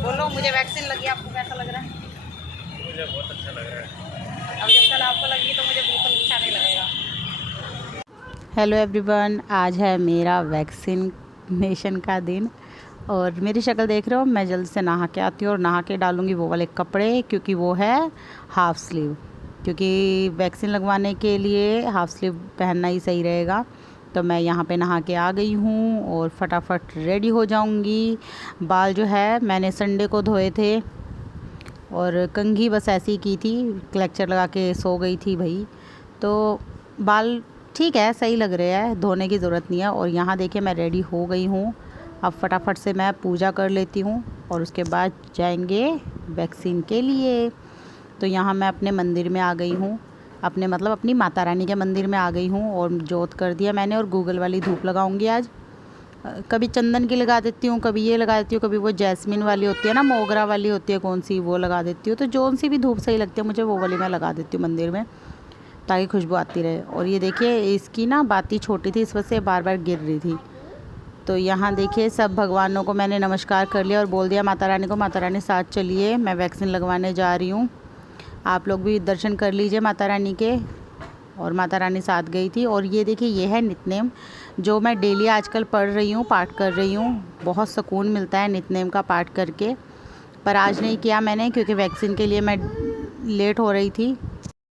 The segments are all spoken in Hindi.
बोलो, मुझे वैक्सीन लगी, आपको कैसा लग रहा है? मुझे बहुत अच्छा लग रहा है। अब जब कल आपको लगी तो मुझे बिल्कुल अच्छा नहीं लगेगा। हेलो एवरीवन, आज है मेरा वैक्सीनेशन का दिन और मेरी शक्ल देख रहे हो। मैं जल्द से नहा के आती हूँ और नहा के डालूँगी वो वाले कपड़े, क्योंकि वो है हाफ़ स्लीव, क्योंकि वैक्सीन लगवाने के लिए हाफ़ स्लीव पहनना ही सही रहेगा। तो मैं यहाँ पे नहा के आ गई हूँ और फटाफट रेडी हो जाऊँगी। बाल जो है मैंने संडे को धोए थे और कंघी बस ऐसी की थी, क्लेक्चर लगा के सो गई थी भाई। तो बाल ठीक है, सही लग रहे हैं, धोने की ज़रूरत नहीं है। और यहाँ देखिए मैं रेडी हो गई हूँ। अब फटाफट से मैं पूजा कर लेती हूँ और उसके बाद जाएंगे वैक्सीन के लिए। तो यहाँ मैं अपने मंदिर में आ गई हूँ, अपनी माता रानी के मंदिर में आ गई हूँ और जोत कर दिया मैंने। और गूगल वाली धूप लगाऊंगी आज। कभी चंदन की लगा देती हूँ, कभी ये लगा देती हूँ, कभी वो जैस्मिन वाली होती है ना, मोगरा वाली होती है कौन सी, वो लगा देती हूँ। तो जौन सी भी धूप सही लगती है मुझे वो वाली मैं लगा देती हूँ मंदिर में, ताकि खुशबू आती रहे। और ये देखिए इसकी ना बाती छोटी थी, इस वजह से बार बार गिर रही थी। तो यहाँ देखिए सब भगवानों को मैंने नमस्कार कर लिया और बोल दिया माता रानी को, माता रानी साथ चलिए, मैं वैक्सीन लगवाने जा रही हूँ, आप लोग भी दर्शन कर लीजिए माता रानी के। और माता रानी साथ गई थी। और ये देखिए ये है नितनेम, जो मैं डेली आजकल पढ़ रही हूँ, पाठ कर रही हूँ। बहुत सुकून मिलता है नितनेम का पाठ करके। पर आज नहीं किया मैंने, क्योंकि वैक्सीन के लिए मैं लेट हो रही थी।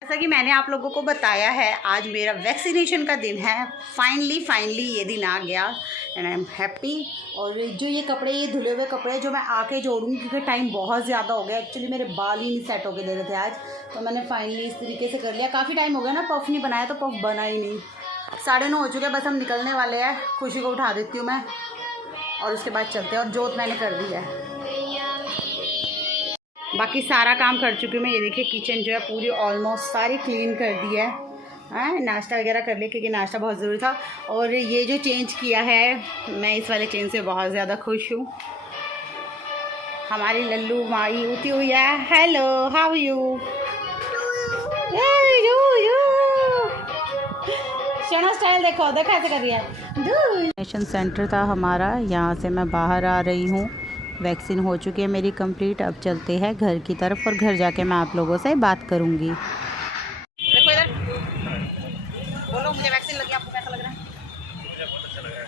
जैसा कि मैंने आप लोगों को बताया है, आज मेरा वैक्सीनेशन का दिन है। फाइनली ये दिन आ गया एंड आई एम हैप्पी। और जो ये कपड़े, ये धुले हुए कपड़े जो मैं आके जोड़ूंगी, क्योंकि टाइम बहुत ज़्यादा हो गया। एक्चुअली मेरे बाल ही नहीं सेट होके दे रहे थे आज, तो मैंने फाइनली इस तरीके से कर लिया। काफ़ी टाइम हो गया ना, पफ नहीं बनाया, तो पफ बना ही नहीं। 9:30 हो चुके हैं, बस हम निकलने वाले हैं। खुशी को उठा देती हूँ मैं और उसके बाद चलते हैं। और जोत मैंने कर दी है, बाकी सारा काम कर चुकी हूँ मैं। ये देखिए किचन जो है पूरी ऑलमोस्ट सारी क्लीन कर दी है। नाश्ता वगैरह कर लिया, क्योंकि नाश्ता बहुत ज़रूरी था। और ये जो चेंज किया है, मैं इस वाले चेंज से बहुत ज़्यादा खुश हूँ। हमारी लल्लू माई उठी हुई है। Hello, how you? शना स्टाइल देखो देखो, ऐसे कर रही है। वैक्सीनेशन सेंटर था हमारा, यहाँ से मैं बाहर आ रही हूँ। वैक्सीन हो चुकी है मेरी कंप्लीट। अब चलते हैं घर की तरफ और घर जाके मैं आप लोगों से बात करूँगी। देखो इधर, बोलो, मुझे वैक्सीन लगी, आपको कैसा लग रहा है? मुझे बहुत अच्छा लग रहा है।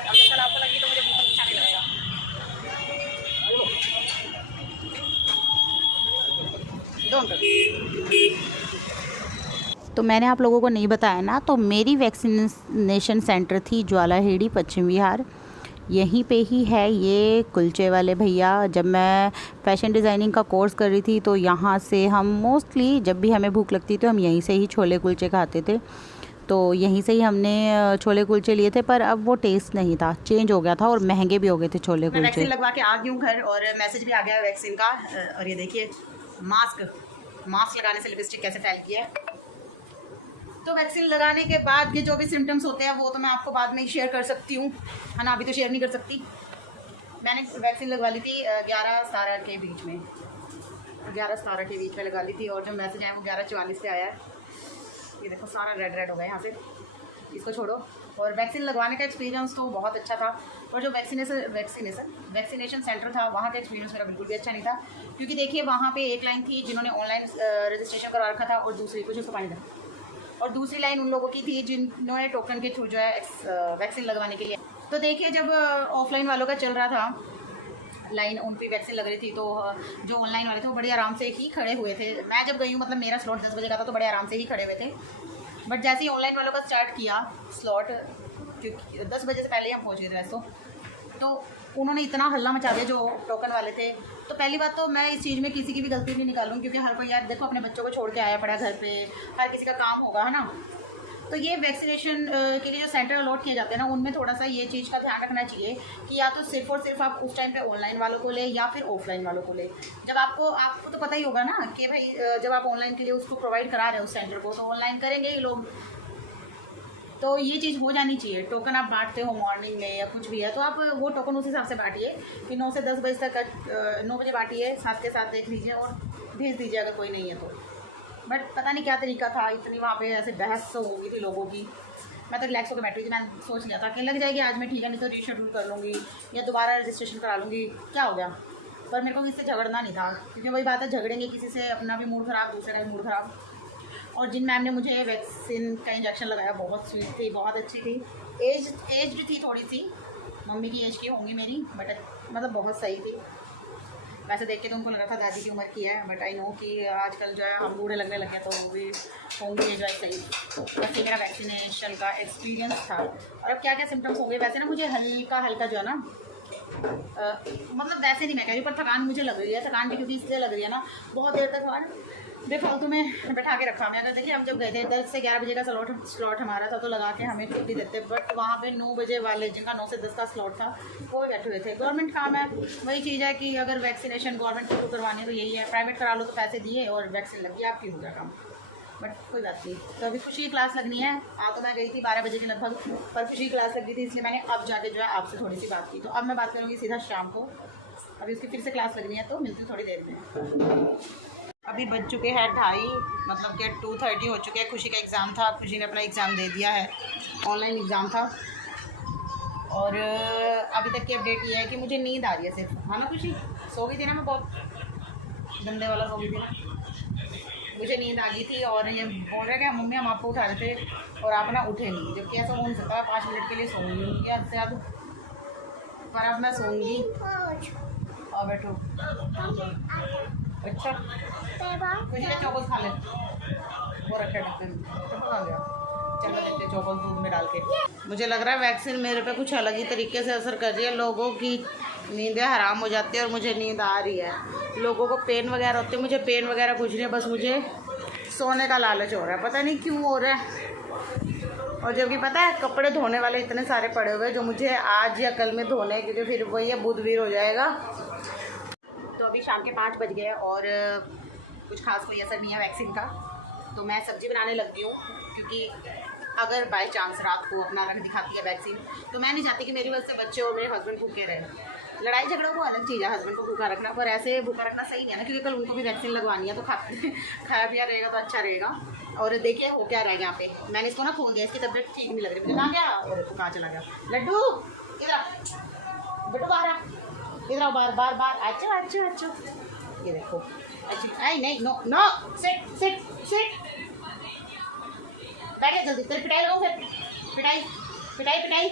अब जब कल आपको लगी तो मुझे बिल्कुल अच्छा नहीं लगेगा। तो मैंने आप लोगों को नहीं बताया ना, तो मेरी वैक्सीनेशन सेंटर थी ज्वालाहेड़ी, पश्चिम विहार। यहीं पे ही है ये कुलचे वाले भैया। जब मैं फ़ैशन डिज़ाइनिंग का कोर्स कर रही थी, तो यहाँ से हम मोस्टली जब भी हमें भूख लगती तो हम यहीं से ही छोले कुलचे खाते थे। तो यहीं से ही हमने छोले कुलचे लिए थे, पर अब वो टेस्ट नहीं था, चेंज हो गया था और महंगे भी हो गए थे छोले मैं वैक्सीन कुलचे। लगवा के आ गई हूँ घर, और मैसेज भी आ गया है वैक्सीन का। और ये देखिए मास्क लगाने से लिपस्टिक कैसे फैल गई है। तो वैक्सीन लगाने के बाद के जो भी सिम्टम्स होते हैं वो तो मैं आपको बाद में ही शेयर कर सकती हूँ, है ना, अभी तो शेयर नहीं कर सकती। मैंने वैक्सीन लगवा ली थी 11-17 के बीच में, 11-17 के बीच में लगा ली थी। और जो मैसेज आया वो 11:44 पे आया है। ये देखो सारा रेड हो गया यहाँ से, इसको छोड़ो। और वैक्सीन लगवाने का एक्सपीरियंस तो बहुत अच्छा था, और जो वैक्सीनेशन सेंटर था वहाँ का एक्सपीरियंस मेरा बिल्कुल भी अच्छा नहीं था। क्योंकि देखिए वहाँ पे एक लाइन थी जिन्होंने ऑनलाइन रजिस्ट्रेशन करवा रखा था, और दूसरी कुछ उसको पानी था, और दूसरी लाइन उन लोगों की थी जिन्होंने टोकन के थ्रू जो है वैक्सीन लगवाने के लिए। तो देखिए जब ऑफलाइन वालों का चल रहा था लाइन, उन पर वैक्सीन लग रही थी, तो जो ऑनलाइन वाले थे वो बड़े आराम से ही खड़े हुए थे। मैं जब गई हूँ, मतलब मेरा स्लॉट 10 बजे का था, तो बड़े आराम से ही खड़े हुए थे। बट जैसे ही ऑनलाइन वालों का स्टार्ट किया स्लॉट, क्योंकि 10 बजे से पहले ही हम पहुँच गए थे वैसे तो उन्होंने इतना हल्ला मचा दिया जो टोकन वाले थे। तो पहली बात तो मैं इस चीज़ में किसी की भी गलती नहीं निकालूँ, क्योंकि हर कोई, यार देखो, अपने बच्चों को छोड़ के आया पड़ा घर पे, हर किसी का काम होगा, है ना। तो ये वैक्सीनेशन के लिए जो सेंटर अलॉट किए जाते हैं ना, उनमें थोड़ा सा ये चीज़ का ध्यान रखना चाहिए कि या तो सिर्फ और सिर्फ आप उस टाइम पे ऑनलाइन वालों को ले या फिर ऑफलाइन वालों को ले। जब आपको तो पता ही होगा ना कि भाई जब आप ऑनलाइन के लिए उसको प्रोवाइड करा रहे हो उस सेंटर को, तो ऑनलाइन करेंगे ही लोग। तो ये चीज़ हो जानी चाहिए। टोकन आप बांटते हो मॉर्निंग में या कुछ भी है, तो आप वो टोकन उस हिसाब से बांटिए कि 9 से 10 बजे तक, 9 बजे बांटिए, साथ के साथ देख लीजिए और भेज दीजिए अगर कोई नहीं है तो। बट पता नहीं क्या तरीका था, इतनी वहाँ पे ऐसे बहस तो हो गई थी लोगों की। मैं तो रिलैक्स होकर बैठी थी, मैंने सोच लिया था कि लग जाएगी आज में, ठीक है, नहीं तो रीशेड्यूल कर लूँगी या दोबारा रजिस्ट्रेशन करा लूँगी, क्या हो गया। पर मेरे को किसी से झगड़ना नहीं था, क्योंकि वही बात है, झगड़ेंगे किसी से अपना भी मूड ख़राब, दूसरे का भी मूड ख़राब। और जिन मैम ने मुझे वैक्सीन का इंजेक्शन लगाया बहुत स्वीट थी, बहुत अच्छी थी, एज थी थोड़ी सी, मम्मी की एज की होंगी मेरी, बट मतलब बहुत सही थी। वैसे देख के तो उनको लग रहा था दादी की उम्र की है, बट आई नो कि आजकल जो है हम बूढ़े लगने लगे, तो वो भी होंगी एज वाइज सही। बस ये मेरा वैक्सीनेशन का एक्सपीरियंस था। और अब क्या क्या सिम्टम्स होंगे, वैसे ना मुझे हल्का जो है ना, मतलब वैसे नहीं मैं कह रही, पर थकान मुझे लग रही है। थकान भी क्योंकि इसलिए लग रही है ना, बहुत देर तक और बेफालतू में बैठा के रखा। मैं अगर देखिए, हम जब गए थे 10 से 11 बजे का स्लॉट हमारा था, तो लगा के हमें छुट्टी देते, बट वहाँ पे 9 बजे वाले जिनका 9 से 10 का स्लॉट था वो भी बैठे हुए थे। गवर्नमेंट काम है, वही चीज़ है कि अगर वैक्सीनेशन गवर्नमेंट को करवानी है तो यही है, प्राइवेट करा लो तो पैसे दिए और वैक्सीन लग गई, आपकी हो गया काम। बट कोई बात नहीं। तो अभी खुशी की क्लास लगनी है। तो मैं गई थी 12 बजे के लगभग, पर खुशी की क्लास लग गई थी, इसलिए मैंने अब जाके जो है आपसे थोड़ी सी बात की। तो अब मैं बात करूँगी सीधा शाम को, अभी उसकी फिर से क्लास लगनी है, तो मिलती हूँ थोड़ी देर में। अभी बज चुके हैं 2:30, मतलब कि 2:30 हो चुके हैं। खुशी का एग्ज़ाम था, खुशी ने अपना एग्ज़ाम दे दिया है, ऑनलाइन एग्ज़ाम था। और अभी तक की अपडेट ये है कि मुझे नींद आ रही है सिर्फ। हाँ ना खुशी, सो गई थी ना मैं, बहुत गंदे वाला सो गई थी ना, मुझे नींद आ गई थी। और ये बोल रहे कि मम्मी हम आपको उठा रहे थे और आप ना उठे नहीं, जबकि ऐसा हो नहीं सकता। 5 मिनट के लिए सोऊंगी या से अब, पर अब मैं सोऊंगी। और बैठो, अच्छा कुछ नहीं, चौकोस खा ले, वो रखे ढक्कन खा गया। चलो देखते चौकोस दूध में डाल के। मुझे लग रहा है वैक्सीन मेरे पे कुछ अलग ही तरीके से असर कर रही है, लोगों की नींदें हराम हो जाती है और मुझे नींद आ रही है। लोगों को पेन वगैरह होते हैं, मुझे पेन वगैरह कुछ नहीं है, बस मुझे सोने का लालच हो रहा है, पता नहीं क्यों हो रहा है। और जबकि पता है कपड़े धोने वाले इतने सारे पड़े हुए जो मुझे आज या कल में धोने, क्योंकि फिर वही है बुधवीर हो जाएगा। तो अभी शाम के 5 बज गए और कुछ खास कोई असर नहीं है वैक्सीन का। तो मैं सब्ज़ी बनाने लग गई हूँ, क्योंकि अगर बाई चांस रात को अपना रंग दिखाती है वैक्सीन, तो मैं नहीं चाहती कि मेरी वजह से बच्चे और मेरे हस्बैंड भूखे रहें। लड़ाई झगड़ों को अलग चीज़ है, हस्बैंड को भूखा रखना, पर ऐसे भूखा रखना सही नहीं है ना, क्योंकि कल उनको भी वैक्सीन लगवानी है, तो खाया पिया रहेगा तो अच्छा रहेगा। और देखिए हो क्या रहेगा यहाँ पे, मैंने इसको ना खोल दिया, इसकी तबीयत ठीक नहीं लग रही, मुझे कहाँ गया और इसको कहाँ चला गया। लड्डू इधर बेटू, बाहर आ, इधर आओ, बार अच्छा अच्छा अच्छा, ये देखो अच्छा, आई नहीं, no no, sit sit sit, बैठ जा जल्दी, तेरी पिटाई लगाऊँ फिर, पिटाई पिटाई पिटाई